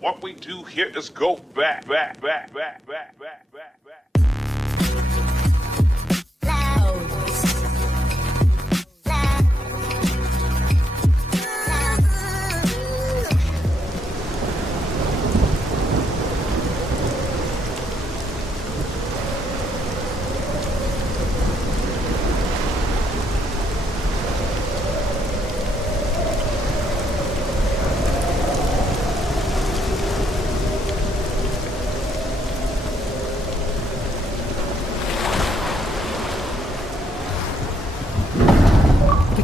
What we do here is go back.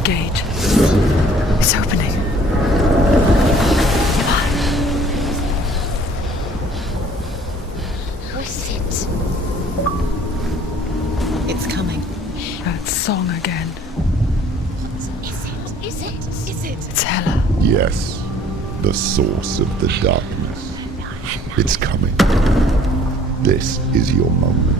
Gate. It's opening. Who is it? It's coming. That song again. Is it? It's Hela. Yes, the source of the darkness. It's coming. This is your moment.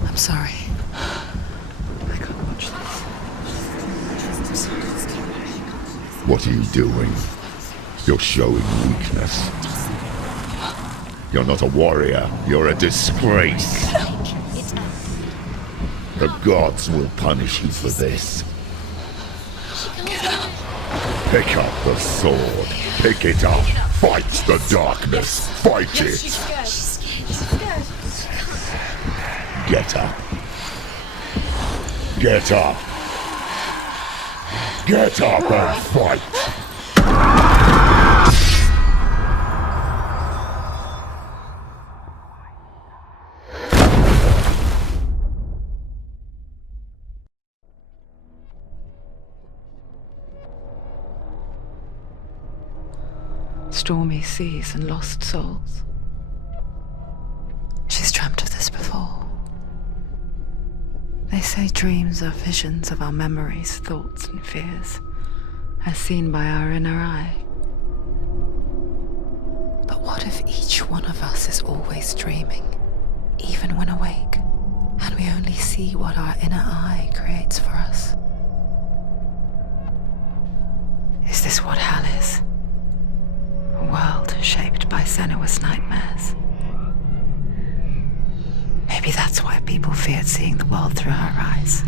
I'm sorry. I can't watch this. What are you doing? You're showing weakness. You're not a warrior. You're a disgrace. The gods will punish you for this. Pick up the sword. Pick it up. Fight the darkness. Fight it. She's scared. Get up. Get up. Get up and fight. Stormy seas and lost souls. She's dreamt of this before. They say dreams are visions of our memories, thoughts and fears, as seen by our inner eye. But what if each one of us is always dreaming, even when awake, and we only see what our inner eye creates for us? Is this what hell is? A world shaped by Senuas nightmares. Maybe that's why people feared seeing the world through her eyes.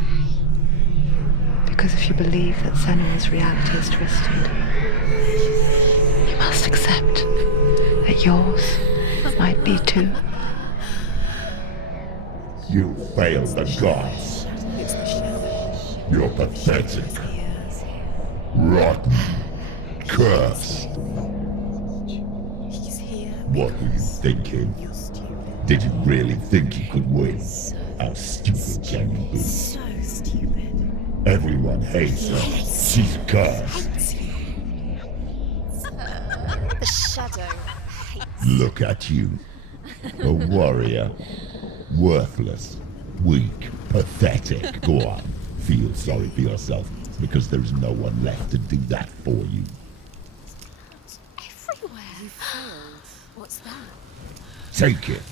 Because if you believe that Senua's reality is twisted, you must accept that yours might be too. You failed the gods. You're pathetic. Rotten. Cursed. What were you thinking? Did you really think you could win? How stupid can you be? So stupid. Everyone hates her. She's cursed. The shadow hates. Look at you. A warrior. Worthless. Weak. Pathetic. Go on. Feel sorry for yourself, because there's no one left to do that for you. Everywhere. You failed. What's that? Take it.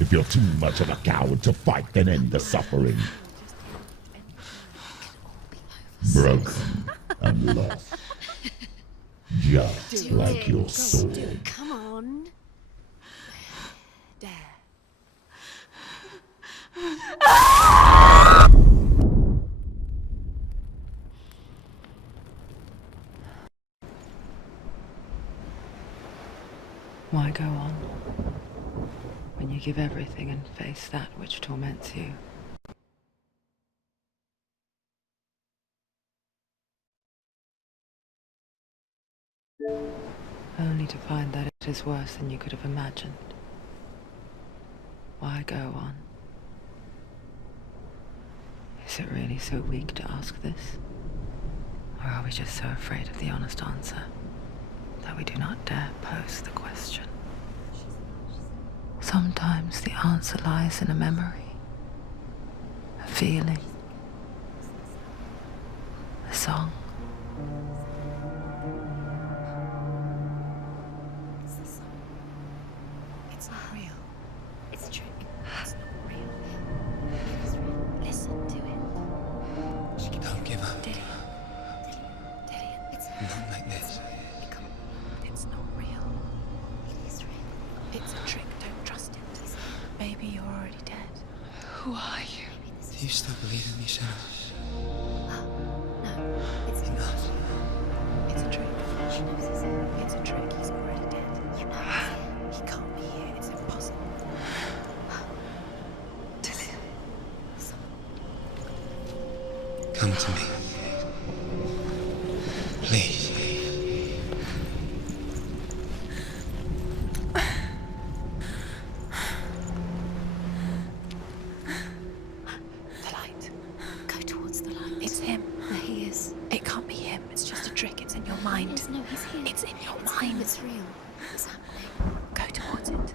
If you're too much of a coward to fight, then end the suffering. Broken and lost. Just like your sword. Come on. There. Why go on when you give everything and face that which torments you? Only to find that it is worse than you could have imagined. Why go on? Is it really so weak to ask this? Or are we just so afraid of the honest answer that we do not dare pose the question? Sometimes the answer lies in a memory, a feeling, a song. It's the song. It's not real. It's a trick. It's not real. It is real. Listen to it. She can Not like this. It's not real. It is real. It's a trick. Don't trust it. Maybe you're already dead. Who are you? Do you still believe in me, Senuas? No, it's Enough. It's a trick. She knows he's here. It's a trick. He's already dead. You know he's here. He can't be here. It's impossible. Dillian. Come to me. Please. The light. Go towards the light. It's him. There he is. It can't be him. It's just a trick. It's in your mind. No, he's here. It's in your mind. It's real. It's happening. Go towards it.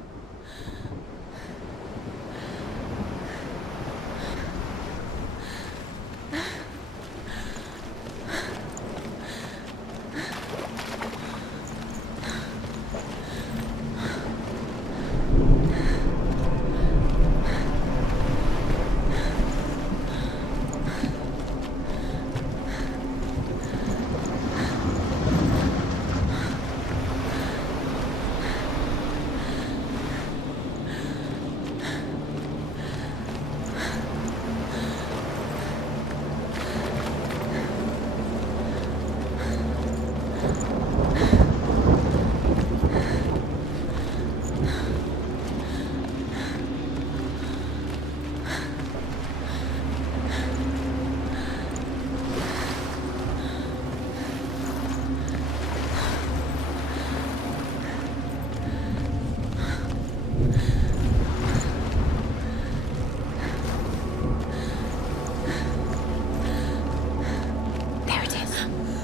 There it is.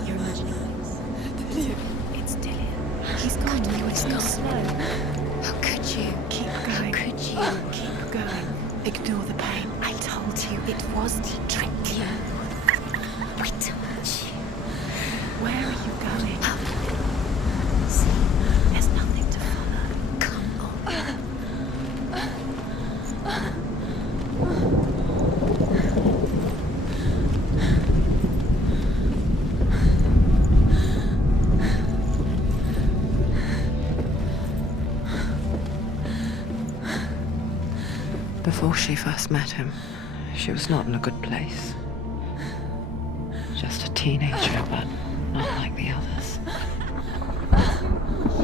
You're imagining things. It's Dillian. He's gone. It's not slow. How could you? Keep going. How could you? Keep going. Ignore the pain. I told you it was to trick you. I told you. Where are you going? See, there's nothing to follow. Come on. Before she first met him, she was not in a good place. Just a teenager, but not like the others.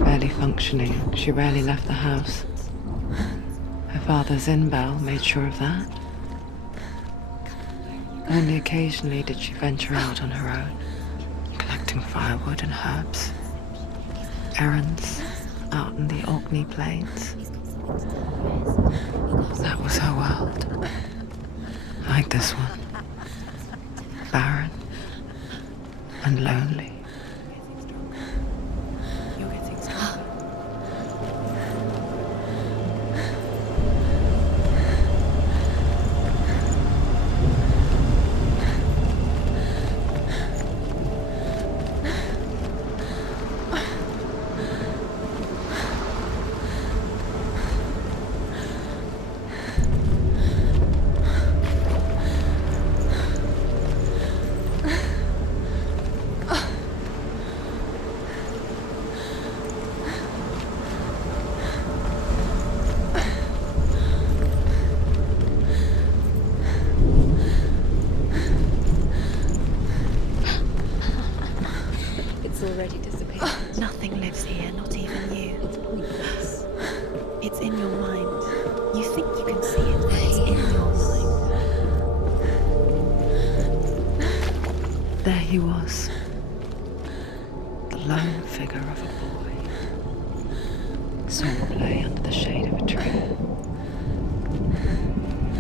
Barely functioning, she rarely left the house. Her father's in-bell made sure of that. Only occasionally did she venture out on her own, collecting firewood and herbs. Errands out in the Orkney Plains. That was her world. Like this one. Barren and lonely. You're getting stronger. It's already disappeared. Nothing lives here, not even you. It's pointless. It's in your mind. You think you can see it, but it's in your mind. There he was. The lone figure of a boy. Saw him play under the shade of a tree.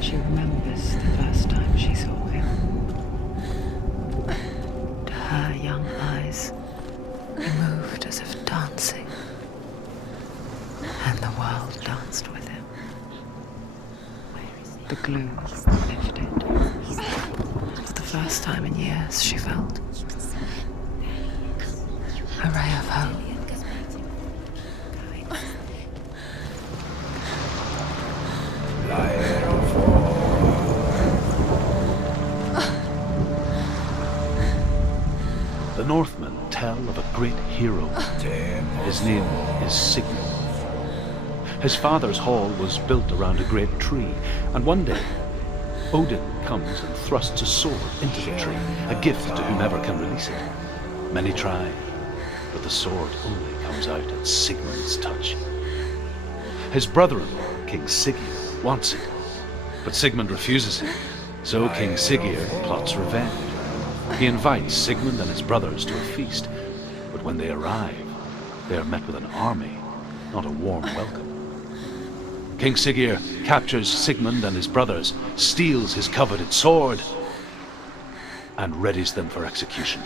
She remembers the first time she saw him. To her young eyes, he moved as if dancing. And the world danced with him. The gloom lifted. For the first time in years, she felt a ray of hope. The Northmen tell of a great hero. His name is Sigmund. His father's hall was built around a great tree, and one day, Odin comes and thrusts a sword into the tree, a gift to whomever can release it. Many try, but the sword only comes out at Sigmund's touch. His brother-in-law, King Siggeir, wants it, but Sigmund refuses it, so King Siggeir plots revenge. He invites Sigmund and his brothers to a feast, but when they arrive, they are met with an army, not a warm welcome. King Siggeir captures Sigmund and his brothers, steals his coveted sword, and readies them for execution.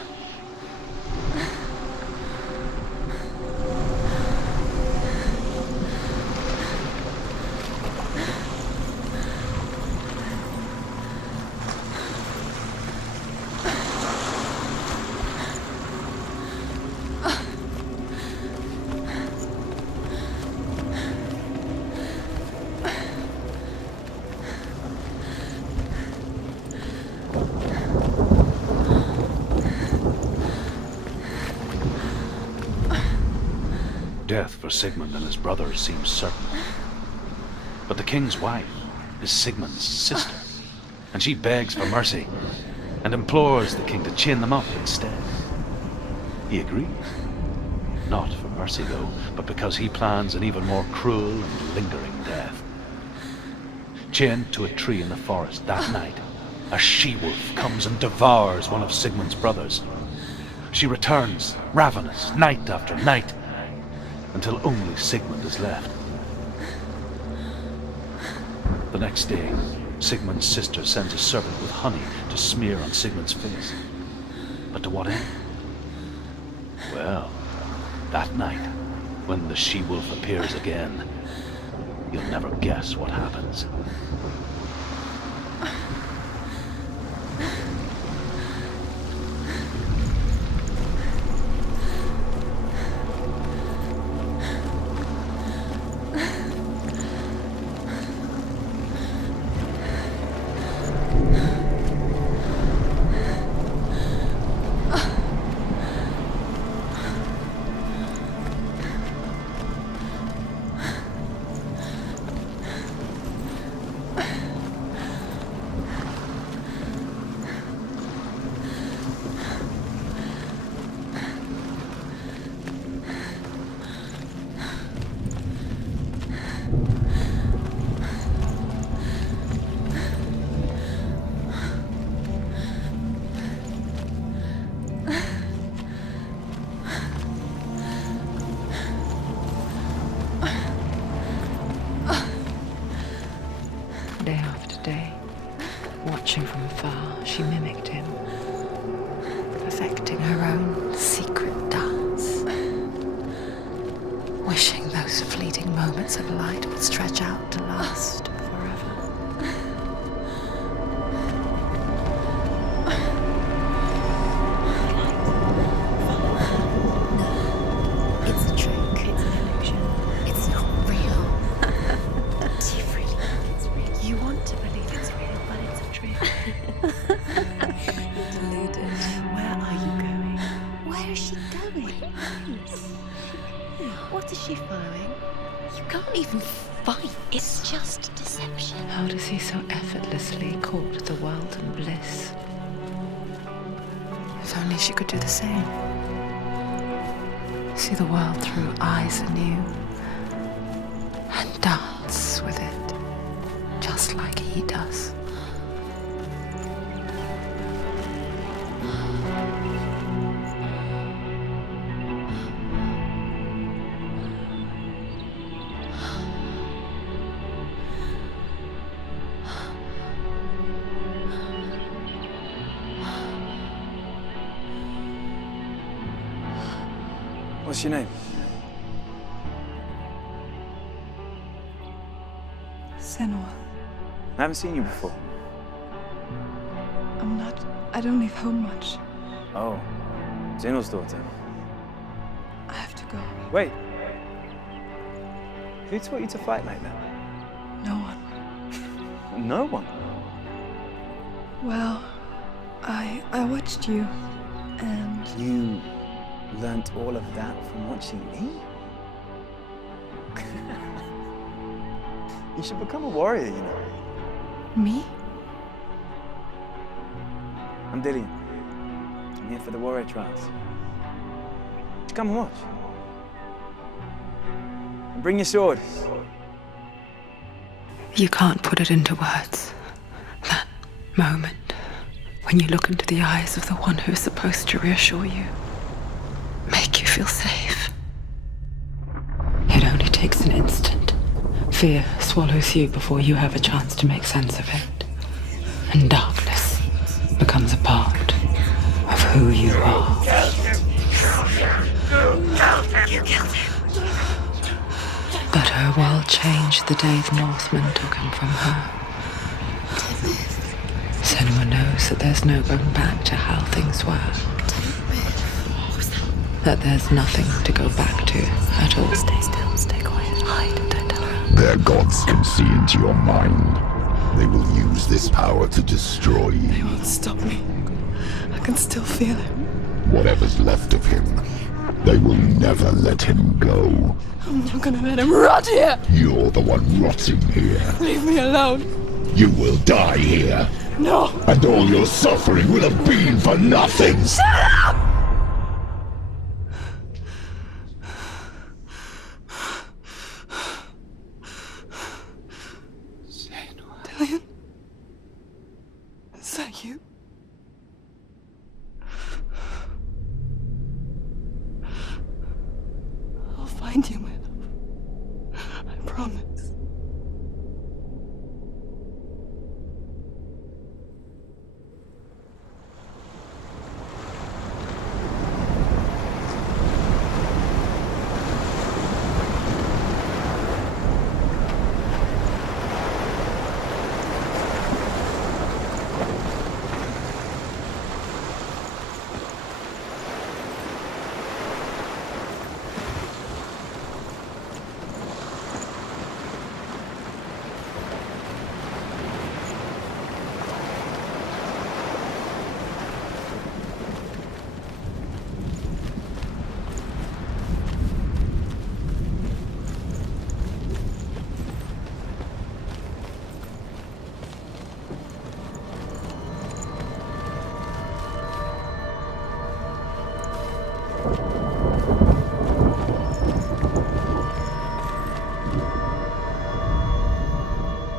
Death for Sigmund and his brothers seems certain. But the king's wife is Sigmund's sister, and she begs for mercy and implores the king to chain them up instead. He agrees. Not for mercy, though, but because he plans an even more cruel and lingering death. Chained to a tree in the forest that night, a she-wolf comes and devours one of Sigmund's brothers. She returns, ravenous, night after night, until only Sigmund is left. The next day, Sigmund's sister sends a servant with honey to smear on Sigmund's face. But to what end? Well, that night, when the she-wolf appears again, you'll never guess what happens. Day after day, watching from afar, she mimicked him, perfecting her own secret dance, wishing those fleeting moments of light would stretch out to last forever. It's a trick. It's an illusion. It's not real. Do you really think it's real? You want to believe it's real, but it's a trick. You're deluded. Where are you going? Where is she going? What is she following? You can't even fight. It's just deception. How does he so effortlessly court the world and bliss? If only she could do the same. See the world through eyes anew and dance with it, just like he does. What's your name? Senua. I haven't seen you before. I don't leave home much. Oh, Zeno's daughter. I have to go. Wait. Who taught you to fight like that? No one. No one. Well, I watched you, And You learnt all of that from watching me? You should become a warrior, you know. me? I'm Dillian. I'm here for the warrior trials. Come and watch. And bring your sword. You can't put it into words. That moment when you look into the eyes of the one who's supposed to reassure you, make you feel safe. It only takes an instant. Fear swallows you before you have a chance to make sense of it. And darkness becomes a part of who you are. You killed him. But her world changed the day the Northmen took him from her. Senua knows that there's no going back to how things were. That there's nothing to go back to at all. Stay still, stay quiet, hide, don't tell her. Their gods can see into your mind. They will use this power to destroy you. They won't stop me. I can still feel it. Whatever's left of him, they will never let him go. I'm not gonna let him rot here! You're the one rotting here. Leave me alone! You will die here. No! And all your suffering will have been for nothing. Shut up! Dillian? Is that you? I'll find you, my love. I promise.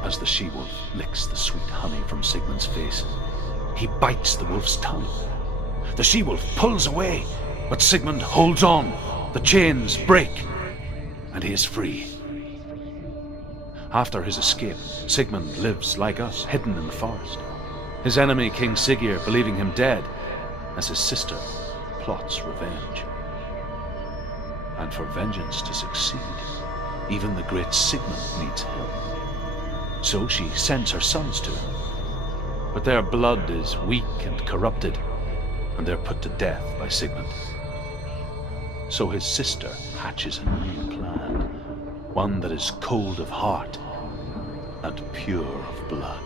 As the she-wolf licks the sweet honey from Sigmund's face, he bites the wolf's tongue. The she-wolf pulls away, but Sigmund holds on. The chains break, and he is free. After his escape, Sigmund lives like us, hidden in the forest. His enemy, King Siggeir, believing him dead, as his sister plots revenge. And for vengeance to succeed, even the great Sigmund needs help. So she sends her sons to him. But their blood is weak and corrupted, and they're put to death by Sigmund. So his sister hatches a new plan, one that is cold of heart and pure of blood.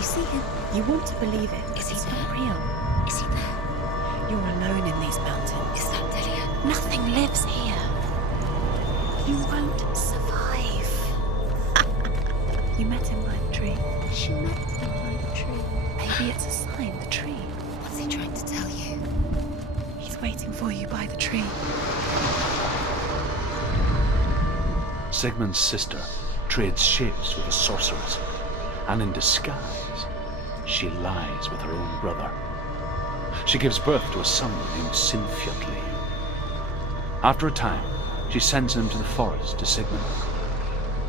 You see him? You want to believe it. Is he It's there? not real. Is he there? You're alone in these mountains. Is that Delia? Nothing lives here. You won't survive. You met him by the tree. She met him by the tree. Maybe it's a sign, the tree. What's he trying to tell you? He's waiting for you by the tree. Sigmund's sister trades shapes with a sorceress, and in disguise, she lies with her own brother. She gives birth to a son named Sinfjotli. After a time, she sends him to the forest to Sigmund.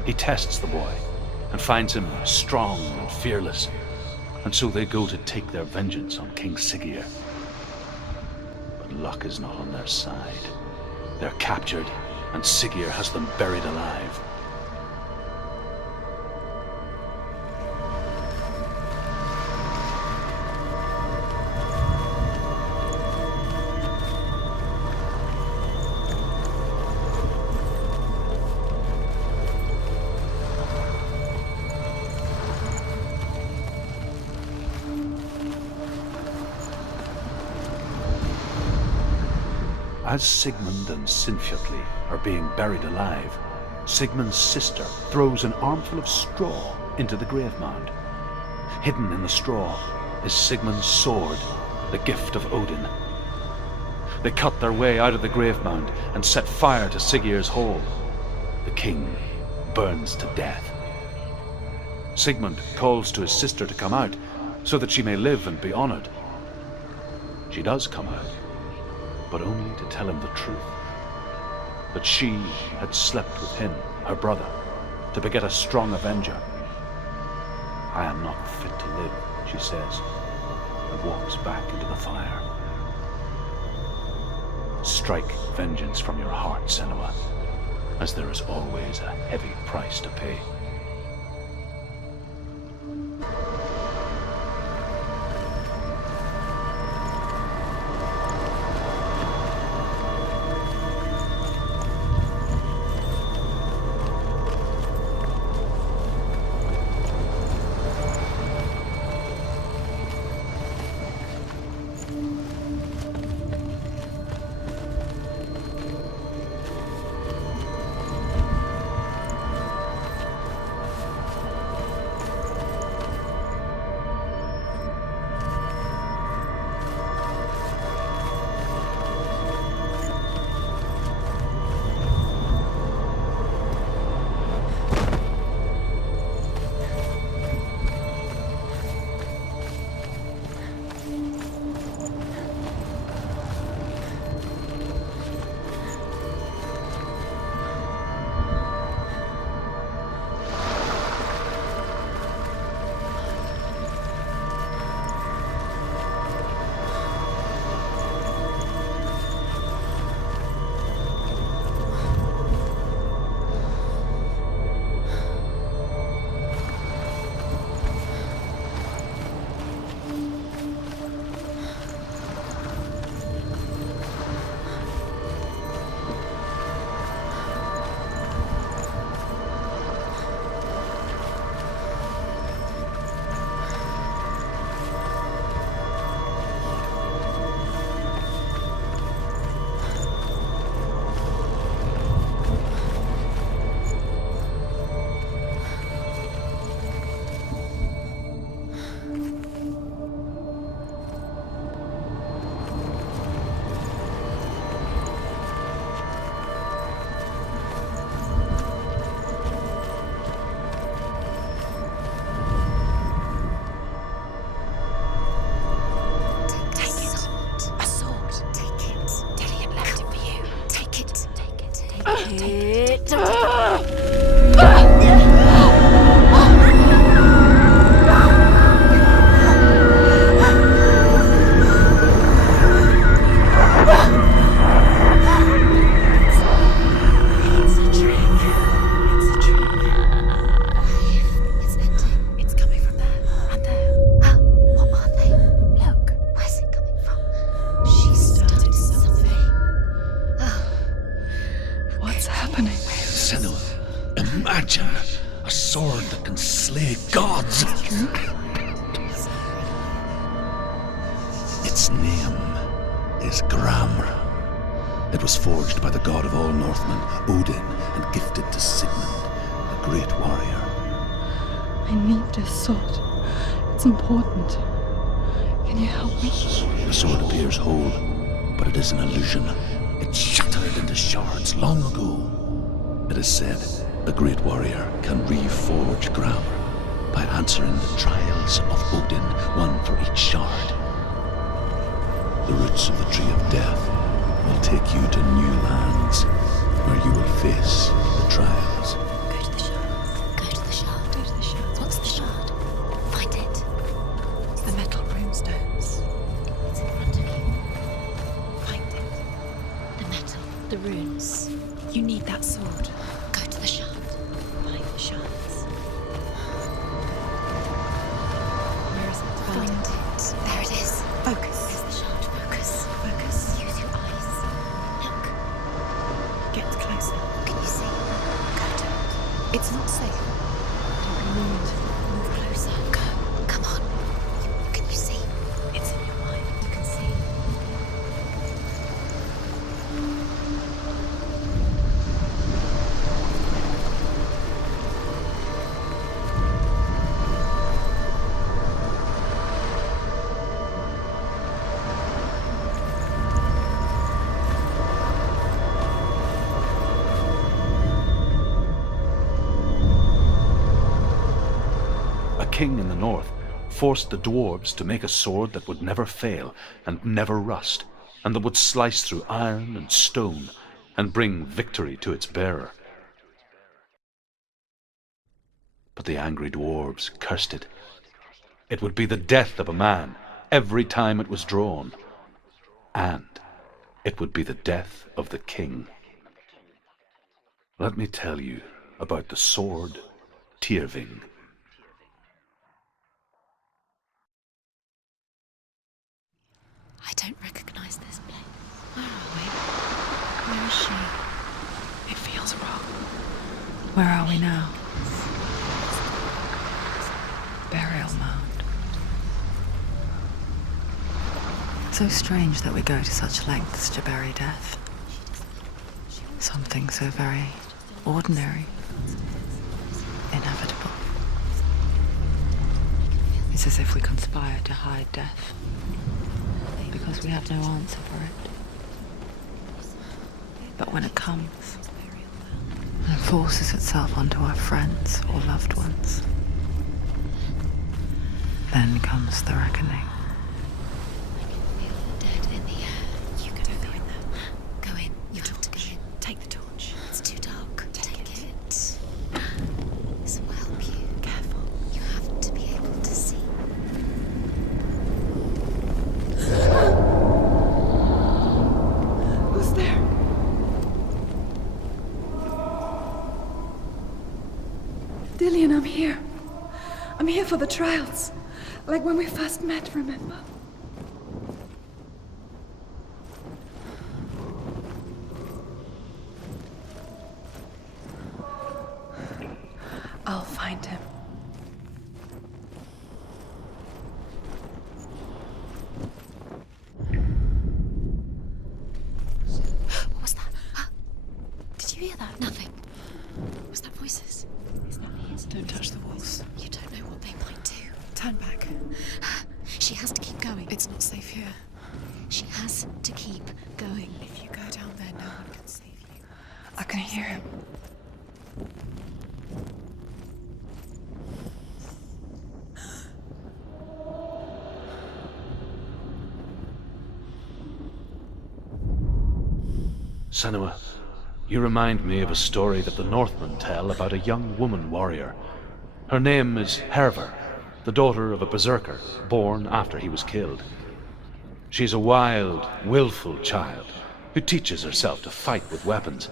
He tests the boy and finds him strong and fearless, and so they go to take their vengeance on King Siggeir. But luck is not on their side. They're captured, and Siggeir has them buried alive. As Sigmund and Sinfjotli are being buried alive, Sigmund's sister throws an armful of straw into the grave mound. Hidden in the straw is Sigmund's sword, the gift of Odin. They cut their way out of the grave mound and set fire to Siggeir's hall. The king burns to death. Sigmund calls to his sister to come out so that she may live and be honored. She does come out, but only to tell him the truth. That she had slept with him, her brother, to beget a strong avenger. I am not fit to live, she says, and walks back into the fire. Strike vengeance from your heart, Senua, as there is always a heavy price to pay. is Gramr. It was forged by the god of all Northmen, Odin, and gifted to Sigmund, a great warrior. I need this sword. It's important. Can you help me? The sword appears whole, but it is an illusion. It shattered into shards long ago. It is said a great warrior can reforge Gramr by answering the trials of Odin, one for each shard. The roots of the Tree of Death will take you to new lands where you will face the trials. Go to the shard. Go to the shard. Go to the shard. What's the shard? Find it. It's the metal runestones. It's in front of you. Find it. The metal. The runes. You need that sword. Go to the shard. Find the shards. Where is it? Find it. There it is. Focus. There's the shard. Focus. Focus. Use your eyes. Look. Get closer. What can you see? Go to it. It's not safe. Move closer. Go. Come on. What can you see? It's in your mind. You can see. A king in the north forced the dwarves to make a sword that would never fail and never rust, and that would slice through iron and stone and bring victory to its bearer. But the angry dwarves cursed it. It would be the death of a man every time it was drawn, and it would be the death of the king. Let me tell you about the sword Tyrving. I don't recognize this place. Where are we? Where is she? It feels wrong. Where are we now? Burial mound. So strange that we go to such lengths to bury death. Something so very ordinary, inevitable. It's as if we conspire to hide death, because we have no answer for it. But when it comes, and it forces itself onto our friends or loved ones, then comes the reckoning. I can feel the dead in the air. You can go in there. Go in. You have to go in. Take the torch. It's too dark. Take it. This will help you. Careful. You have to be able to see. Who's there? Dillian, I'm here. I'm here for the trials. Like when we first met, remember? I'll find him. What was that? Huh? Did you hear that? Nothing. Was that voices? It's not his. Don't touch the walls. You don't know what they might do. Turn back. She has to keep going. It's not safe here. She has to keep going. If you go down there, no one can save you. I can hear him. Senua, you remind me of a story that the Northmen tell about a young woman warrior. Her name is Hervor, the daughter of a berserker born after he was killed. She's a wild, willful child who teaches herself to fight with weapons.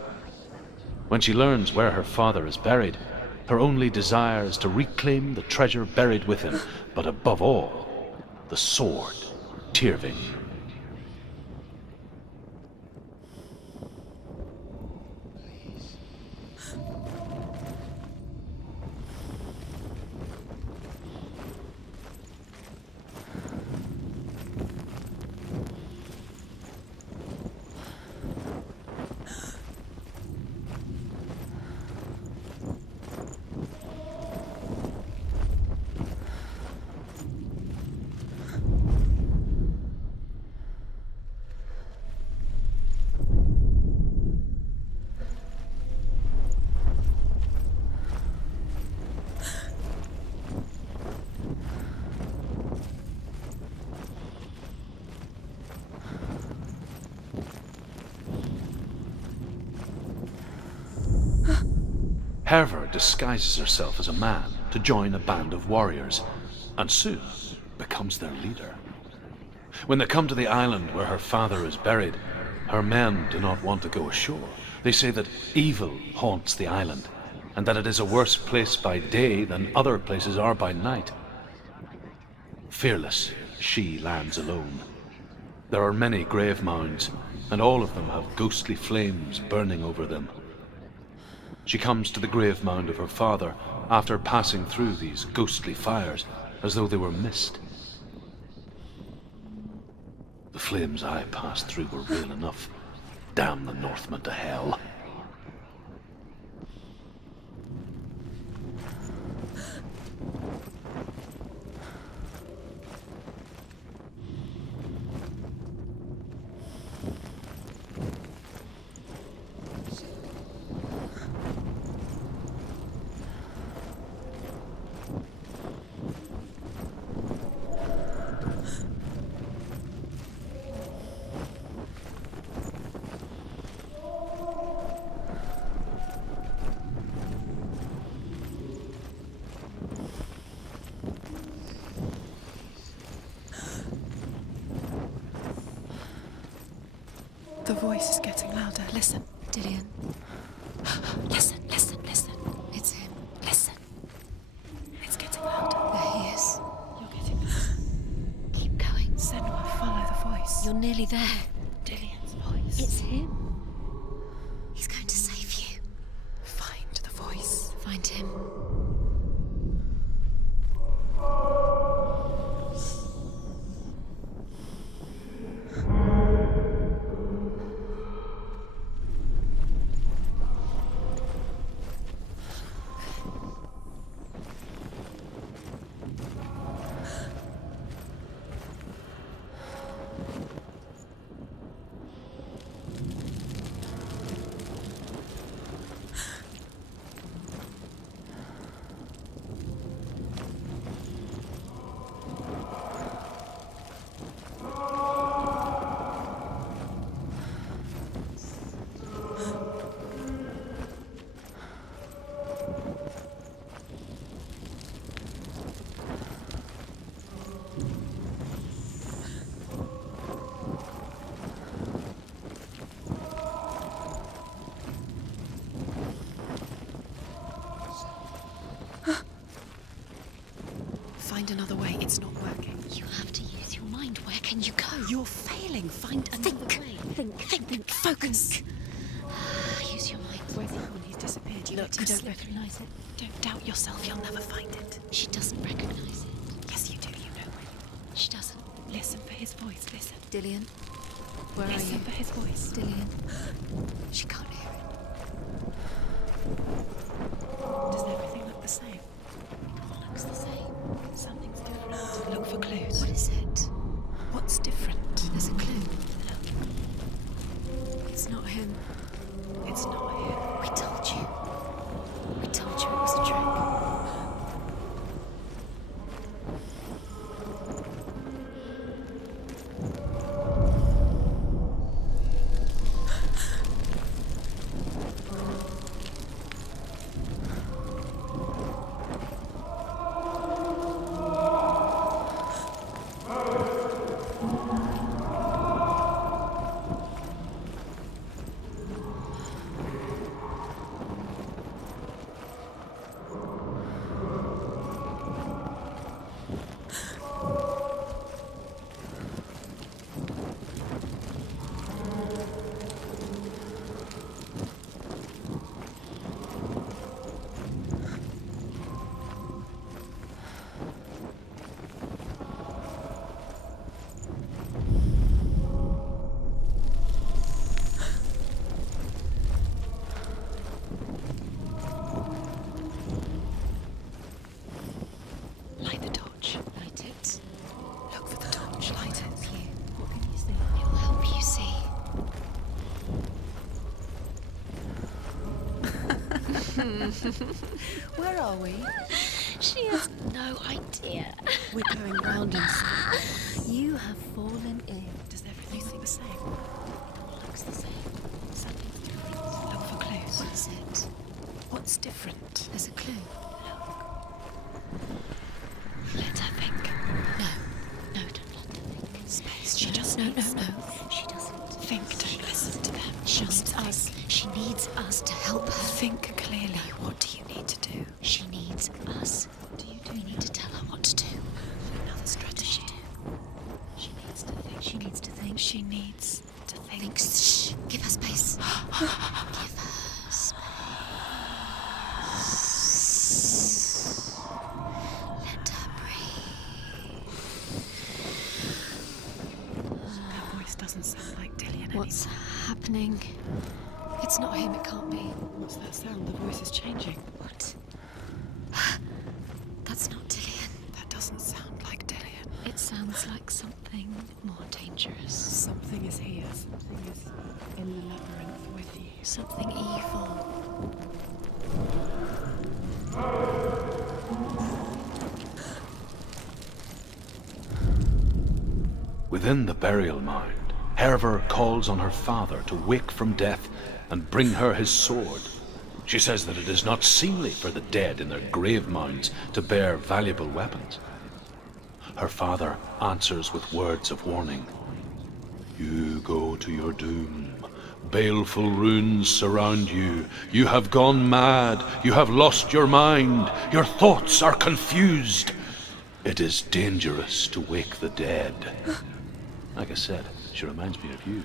When she learns where her father is buried, her only desire is to reclaim the treasure buried with him, but above all, the sword, Tyrving. Herver disguises herself as a man to join a band of warriors, and soon becomes their leader. When they come to the island where her father is buried, her men do not want to go ashore. They say that evil haunts the island, and that it is a worse place by day than other places are by night. Fearless, she lands alone. There are many grave mounds, and all of them have ghostly flames burning over them. She comes to the grave mound of her father after passing through these ghostly fires as though they were mist. The flames I passed through were real enough. Damn the Northmen to hell. The voice is getting louder. Listen, Dillian. Listen, listen, listen. It's him. Listen. It's getting louder. There he is. You're getting louder. Keep going. Senua, follow the voice. You're nearly there. Dillian's voice. It's him. He's going to save you. Find the voice. Find him. Find another way. It's not working. You have to use your mind. Where can you go? You're failing. Find another way. Think. Focus. Use your mind. Where's he gone? He's disappeared. Look, you you don't slip. recognize it. Don't doubt yourself. You'll never find it. She doesn't recognize it. Yes, you do. You know it. She doesn't. Listen for his voice. Listen. Dillian, where are Listen you? for his voice. Dillian. She can't hear it. Does everything look the same? It all looks the same. Something's different. Look for clues. What is it? What's different? There's a clue. Look. It's not him. It's not him. We told you. We told you it was a trick. Light the torch. Light it. Look for the torch. Light it. Here. What can you see? It'll help you see. Where are we? She has no idea. We're going round in circles. You have fallen in. Does everything look the same? It all looks the same. Something's different. Look for clues. What is it? What's different? There's a clue. Let her think. No, don't let her think. Space. She just no. She doesn't think. Don't listen to them. She needs us. She needs us to help her. Think clearly. What do you need to do? She needs us. What do you do? We need to tell her what to do. Another strategy. She needs to think. She needs to think. She needs to think. Shh. Give her space. Give her space. Let her breathe. That voice doesn't sound like Dillian anymore. What's happening? It's not him, it can't be. What's that sound? The voice is changing. What? That's not Dillian. That doesn't sound like Dillian. It sounds like something more dangerous. Something is here. Something is in the labyrinth with you. Something evil. Within the burial mound, Herver calls on her father to wake from death and bring her his sword. She says that it is not seemly for the dead in their grave mounds to bear valuable weapons. Her father answers with words of warning. You go to your doom. Baleful runes surround you. You have gone mad. You have lost your mind. Your thoughts are confused. It is dangerous to wake the dead. Like I said, she reminds me of you.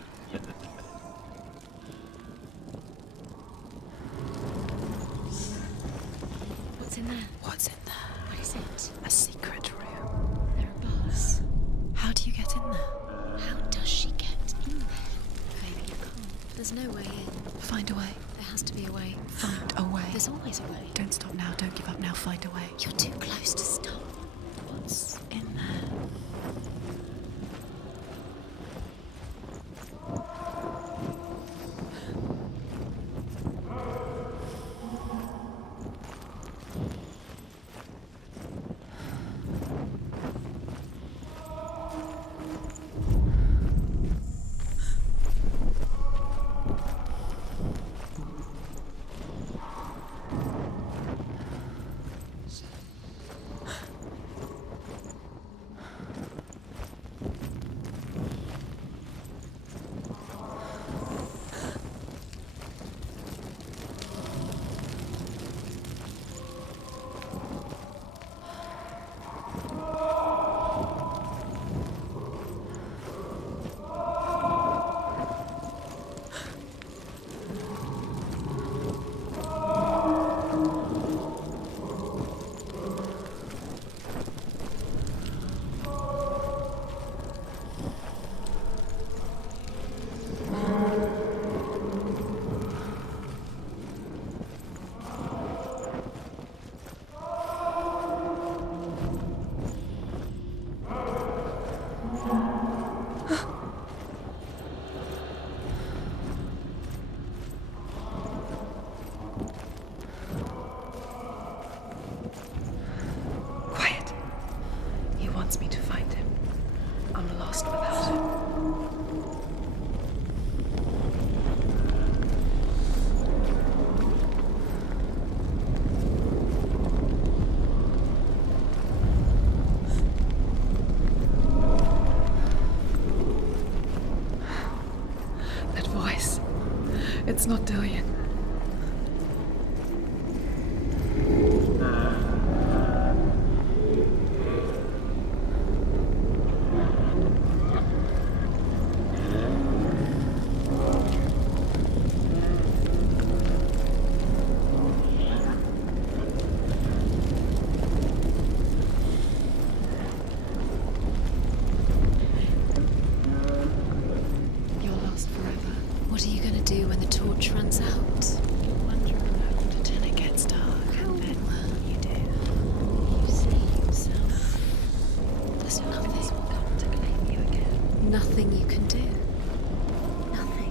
What's in there? What's in there? What is it? A secret room. There are bars. How do you get in there? How does she get in there? Maybe you can't. There's no way in. Find a way. There has to be a way. Find a way. There's always a way. Don't stop now. Don't give up now. Find a way. You're too close to stop. What's in there? Me to find him. I'm lost without him. That voice. It's not Dillian. What are you going to do when the torch runs out? You wander around until it gets dark, and then you do. You see yourself. There's nothing. Will come to claim you again. Nothing you can do. Nothing.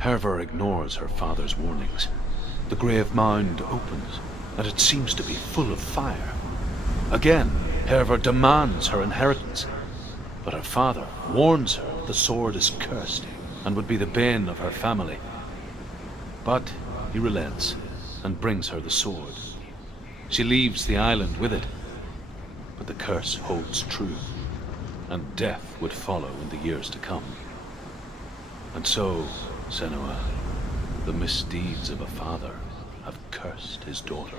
Hervor ignores her father's warnings. The grave mound opens, and it seems to be full of fire. Again, Hervor demands her inheritance, but her father warns her the sword is cursed and would be the bane of her family. But he relents and brings her the sword. She leaves the island with it, but the curse holds true, and death would follow in the years to come. And so, Senua, the misdeeds of a father have cursed his daughter.